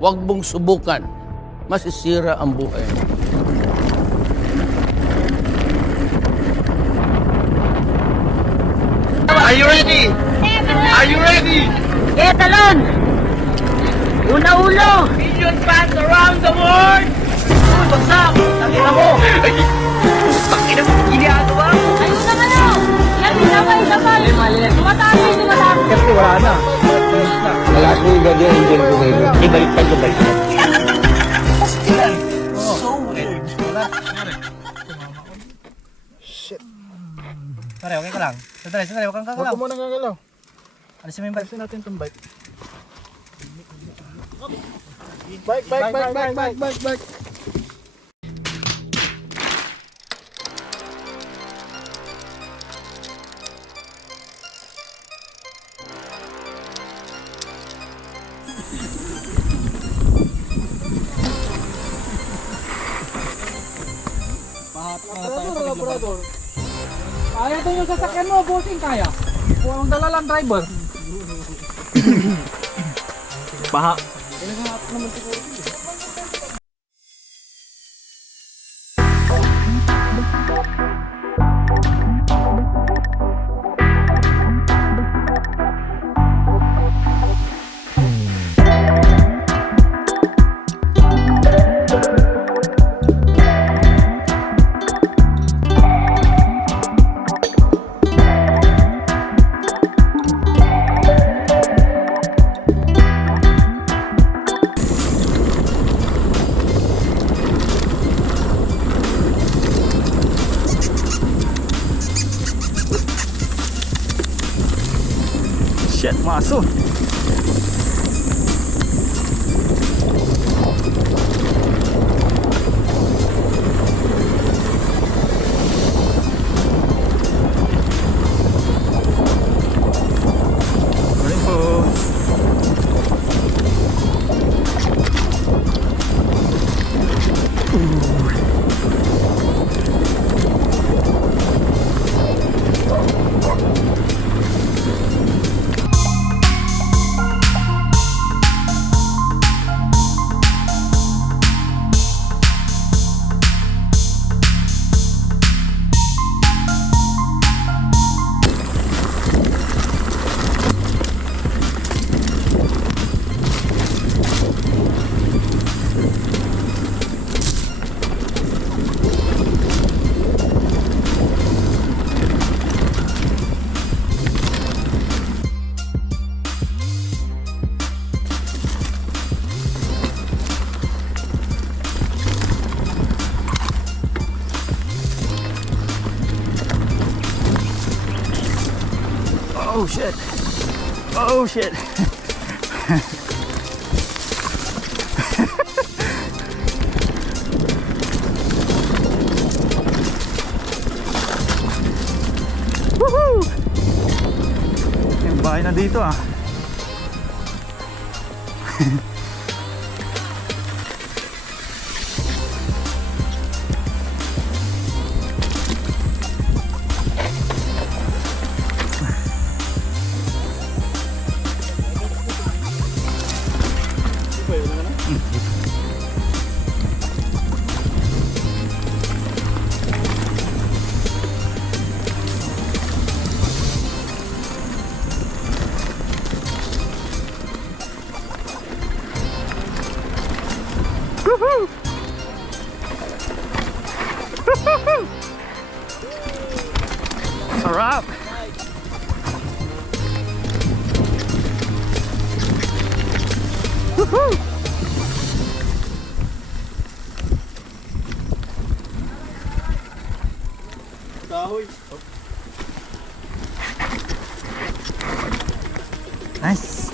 Huwag mong subukan. Masisira ang buhay mo. Are you ready? Are you ready? Eh, talon! Una ulo! Million fans around the world! Uy, bagsak! Nakita mo! Ay, pakina mo, ginagawa mo! Ayun na kayo! Yan, sabay! Tumatapos! Kasi wala na. Wala ko yung ganyan, engine ko sa'yo. Ibaliktad. So weird. Shit. Pare, okay ka lang? Sandali, huwag kang kakalaw. Huwag mo nang gagalaw. Alisin mo yung bike. Alisin natin itong bike. Bike. Kaya ito yung sasakyan mo, bossing, kaya. Kung ang dala lang driver. Baha. Shit, masuk. Oh shit. Oh shit. Woohoo! May bahay na dito ah. Woohoo! Woohoo! Sarap! Woohoo! Kahoy. Nice!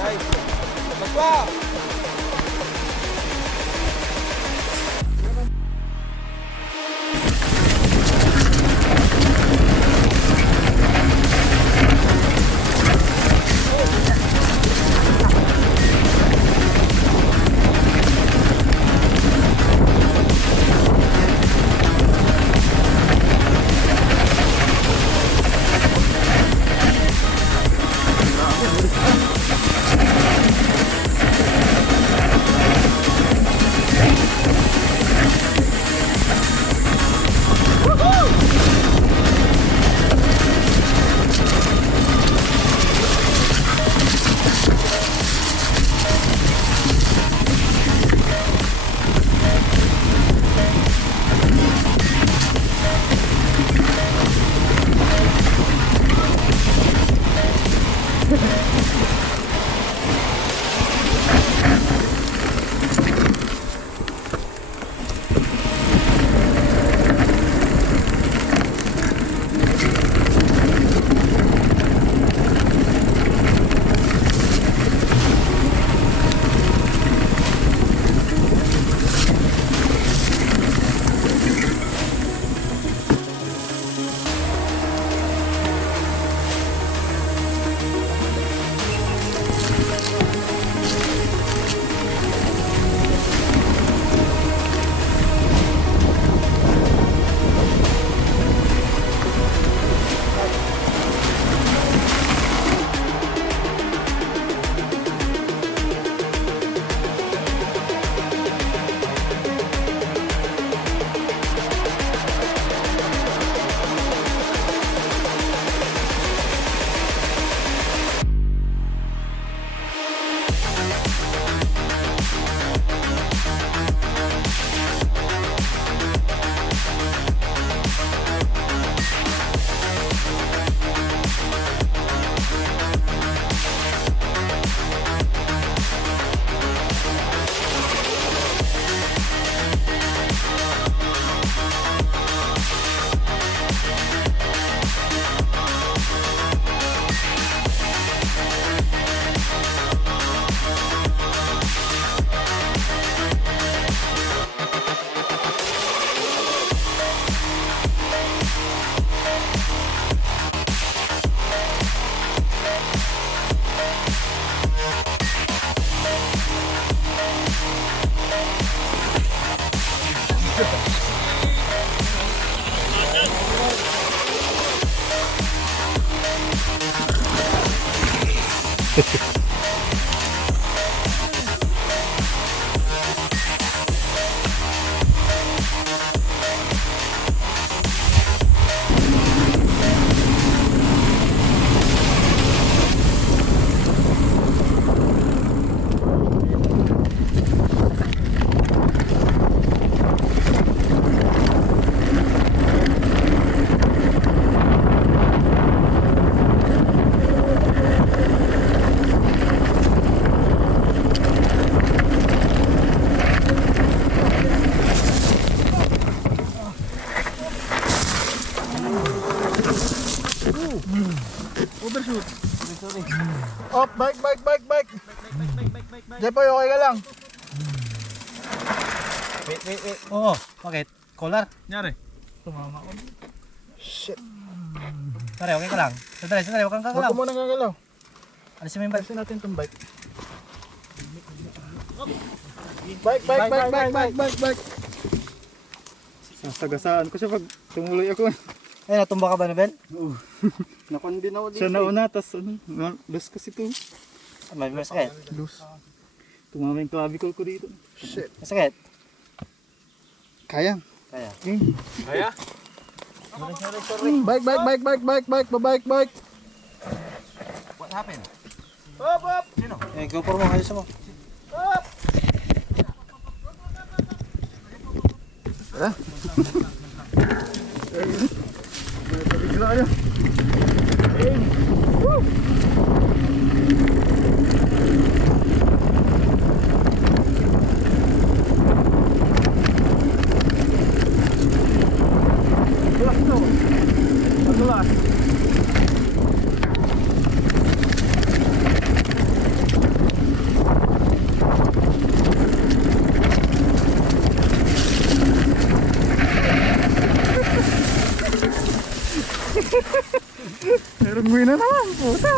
Nice. Magpa! Overshoot. Up, bike. Jepoy, okay ka lang? Wait. Oo, bakit? Collar? Nyari. Tumama ko. Shit. Pare, okay ka lang. Sandali, huwag kang Huwag kakalaw. ko muna gagalaw. Alisin mo yung bike. Alisin natin itong bike. Bike. Sasagasaan ko siya pag tumuloy ako. Ay, natumba ka ba, Nobel? Oo. Nakon din ako dito. Siya nauna, tas ano, loose kasi ito. May masakit. Loose. Tumama yung clavicle ko dito. Shit. Masakit? Kaya. Kaya. Kaya? Bike. What happened? Eh, GoPro mo, ayos mo. Bigla kayo. Meron mo na naman, puta.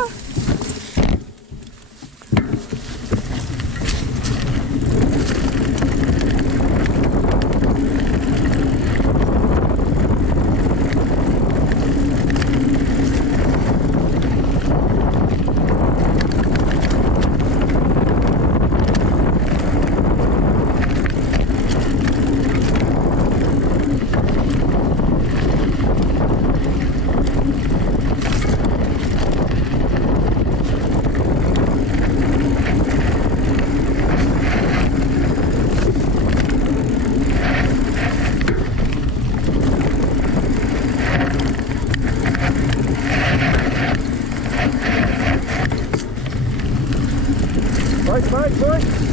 Bike.